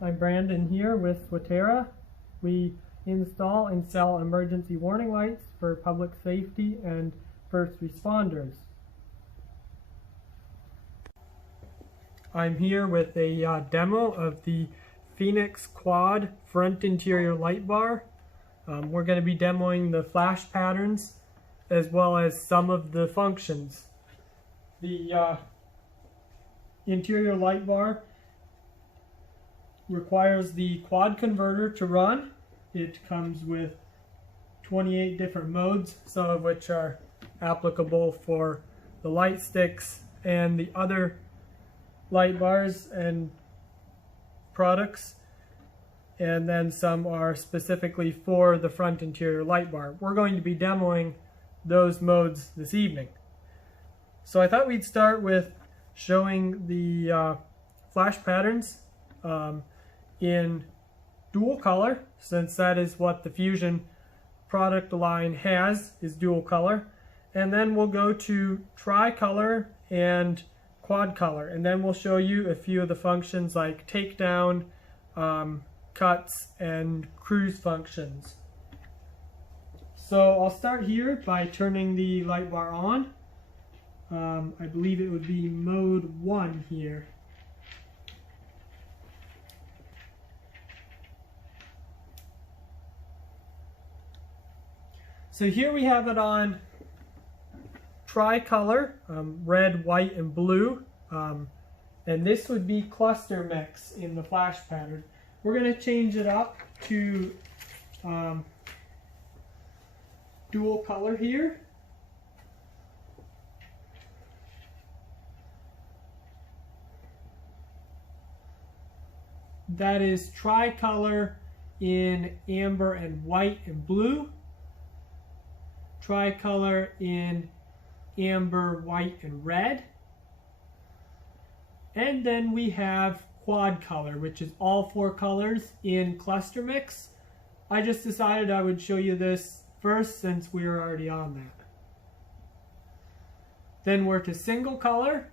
I'm Brandon here with Swatera. We install and sell emergency warning lights for public safety and first responders. I'm here with a demo of the Feniex Quad front interior light bar. We're going to be demoing the flash patterns as well as some of the functions. The interior light bar requires the quad converter to run. It comes with 28 different modes, some of which are applicable for the light sticks and the other light bars and products, and then some are specifically for the front interior light bar. We're going to be demoing those modes this evening. So I thought we'd start with showing the flash patterns in dual color, since that is what the Fusion product line has, is dual color. And then we'll go to tricolor and quad color, and then we'll show you a few of the functions like takedown, cuts, and cruise functions. So I'll start here by turning the light bar on. I believe it would be mode 1 here. So here we have it on tricolor, red, white, and blue, and this would be cluster mix in the flash pattern. We're going to change it up to dual color here. That is tricolor in amber and white and blue, tricolor in amber, white, and red, and then we have quad color, which is all 4 colors in cluster mix. I just decided I would show you this first since we were already on that. Then we're to single color.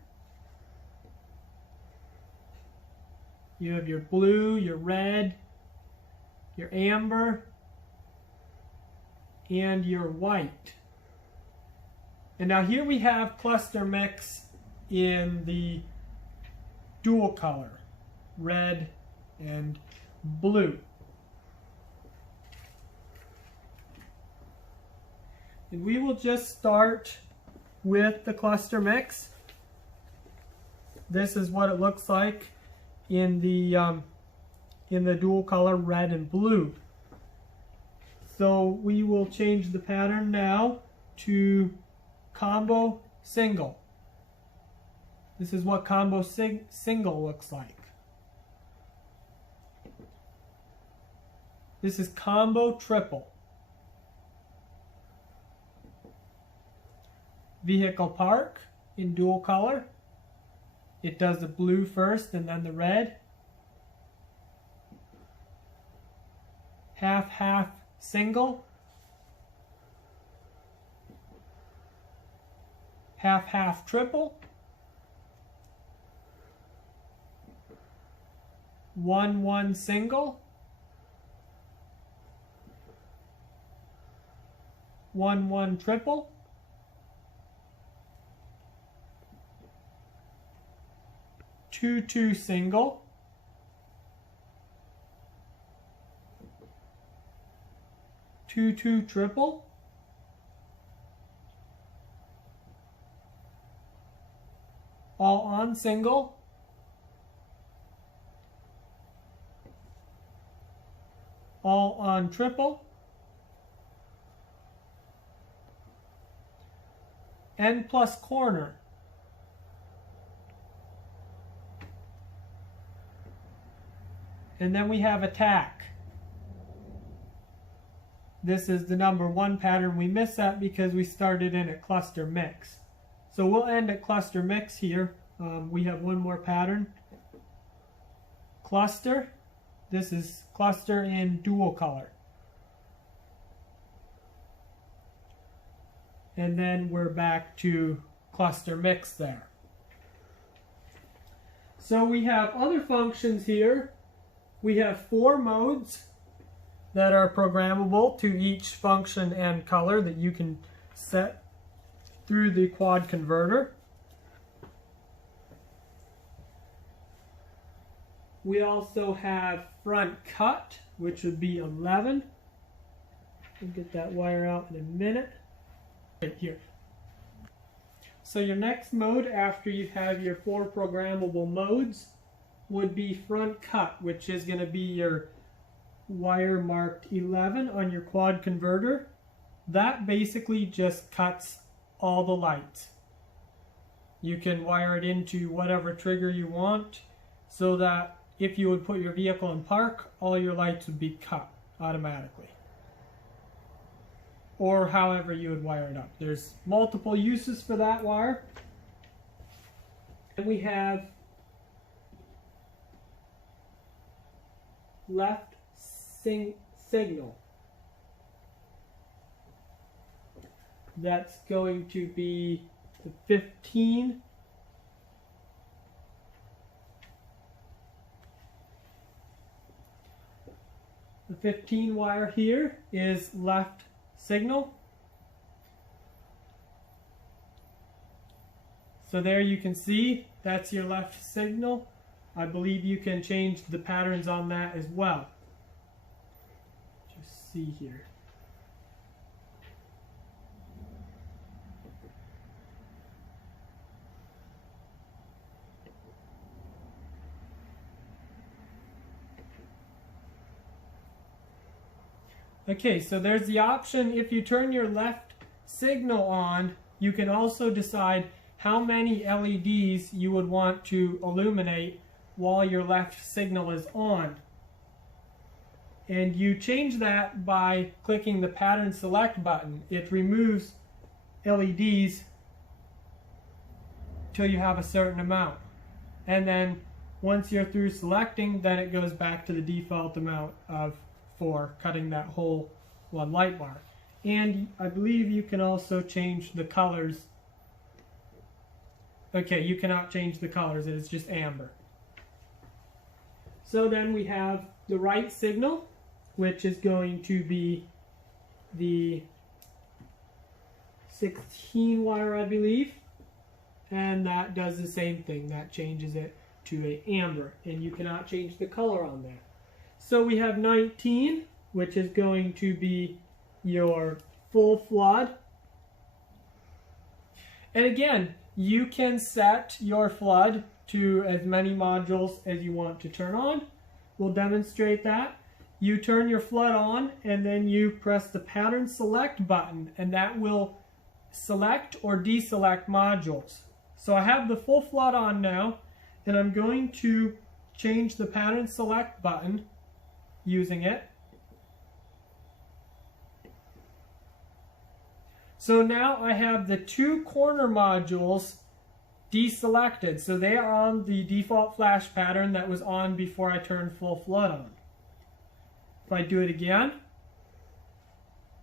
You have your blue, your red, your amber, and your white. And now here we have cluster mix in the dual color, red and blue. And we will just start with the cluster mix. This is what it looks like in the dual color red and blue. So we will change the pattern now to combo single. This is what combo single looks like. This is combo triple. Vehicle park in dual color. It does the blue first and then the red. Half-half single. Half-half triple. 1-1 single. 1-1 triple. 2-2 single. 2-2 triple. All on single. All on triple. N plus corner. And then we have attack. This is the number 1 pattern. We missed that because we started in a cluster mix. So we'll end at cluster mix here. We have one more pattern. Cluster. This is cluster in dual color. And then we're back to cluster mix there. So we have other functions here We have 4 modes that are programmable to each function and color that you can set through the quad converter. We also have front cut, which would be 11. We'll get that wire out in a minute. Right here. So your next mode after you have your 4 programmable modes would be front cut, which is going to be your wire marked 11 on your quad converter. That basically just cuts all the lights. You can wire it into whatever trigger you want, so that if you would put your vehicle in park, all your lights would be cut automatically. Or however you would wire it up. There's multiple uses for that wire. And we have left signal. That's going to be the 15. The 15 wire here is left signal. So there you can see that's your left signal. I believe you can change the patterns on that as well. Just see here. Okay, so there's the option. If you turn your left signal on, you can also decide how many LEDs you would want to illuminate while your left signal is on. And you change that by clicking the pattern select button. It removes LEDs till you have a certain amount. And then once you're through selecting, then it goes back to the default amount of 4, cutting that whole one light bar. And I believe you can also change the colors. Okay, you cannot change the colors, it's just amber. So then we have the right signal, which is going to be the 16 wire, I believe. And that does the same thing, that changes it to a amber, and you cannot change the color on that. So we have 19, which is going to be your full flood. And again, you can set your flood to as many modules as you want to turn on. We'll demonstrate that. You turn your flood on and then you press the pattern select button, and that will select or deselect modules. So I have the full flood on now, and I'm going to change the pattern select button using it. So now I have the 2 corner modules deselected, so they are on the default flash pattern that was on before I turned full flood on. If I do it again,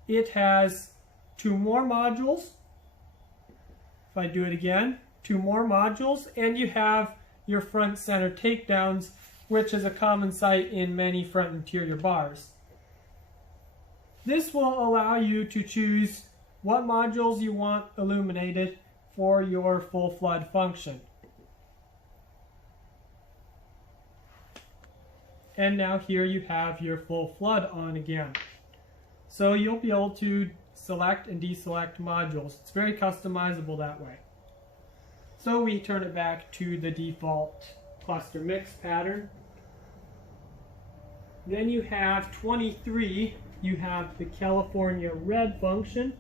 it has 2 more modules. If I do it again, 2 more modules, and you have your front center takedowns, which is a common sight in many front interior bars. This will allow you to choose what modules you want illuminated for your full flood function. And now here you have your full flood on again. So you'll be able to select and deselect modules. It's very customizable that way. So we turn it back to the default cluster mix pattern. Then you have 23, you have the California red function.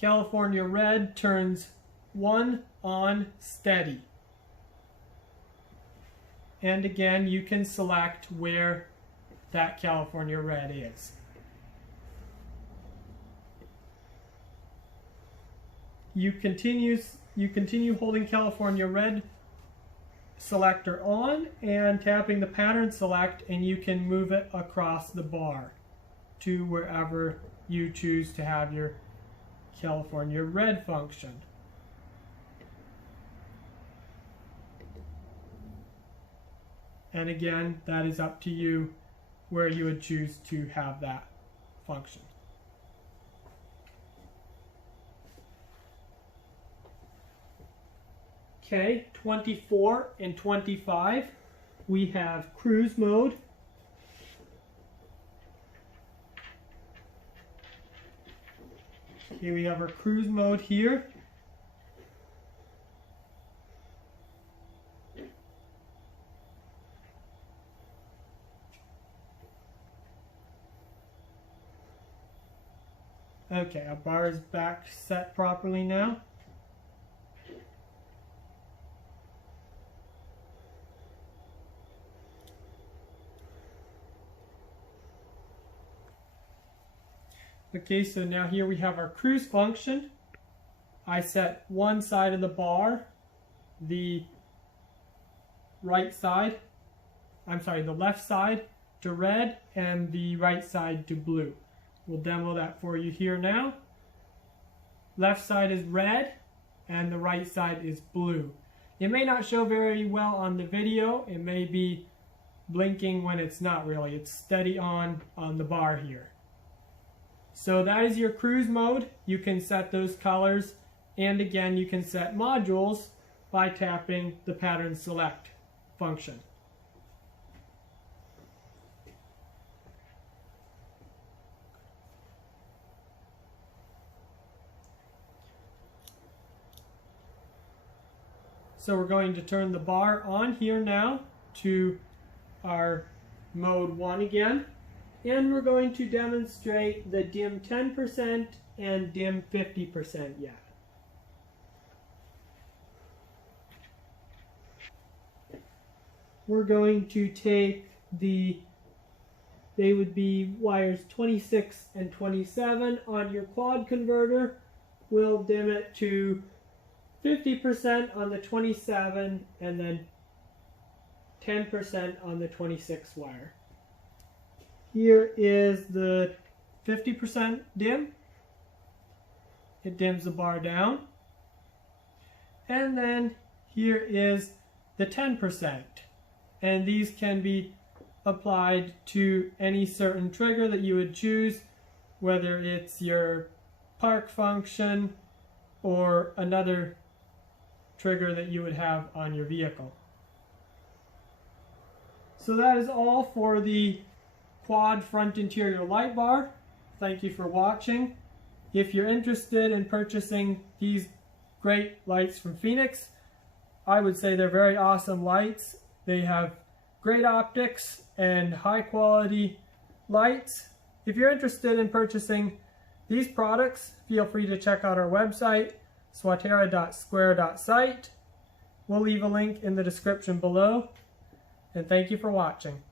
California red turns 1 on steady. And again, you can select where that California red is. You continue holding California red selector on and tapping the pattern select, and you can move it across the bar to wherever you choose to have your California red function. And again, that is up to you where you would choose to have that function. Okay, 24 and 25, we have cruise mode. Okay, we have our cruise mode here. Okay, our bar is back set properly now. Okay, so now here we have our cruise function. I set one side of the bar, the left side to red and the right side to blue. We'll demo that for you here now. Left side is red and the right side is blue. It may not show very well on the video. It may be blinking when it's not really. It's steady on the bar here. So that is your cruise mode. You can set those colors, and again you can set modules by tapping the pattern select function. So we're going to turn the bar on here now to our mode 1 again. And we're going to demonstrate the dim 10% and dim 50% yet. We're going to take they would be wires 26 and 27 on your quad converter. We'll dim it to 50% on the 27 and then 10% on the 26 wire. Here is the 50% dim. It dims the bar down. And then here is the 10%. And these can be applied to any certain trigger that you would choose, whether it's your park function or another trigger that you would have on your vehicle. So that is all for the quad front interior light bar. Thank you for watching. If you're interested in purchasing these great lights from Feniex, I would say they're very awesome lights. They have great optics and high quality lights. If you're interested in purchasing these products, feel free to check out our website, swatera.square.site. We'll leave a link in the description below. And thank you for watching.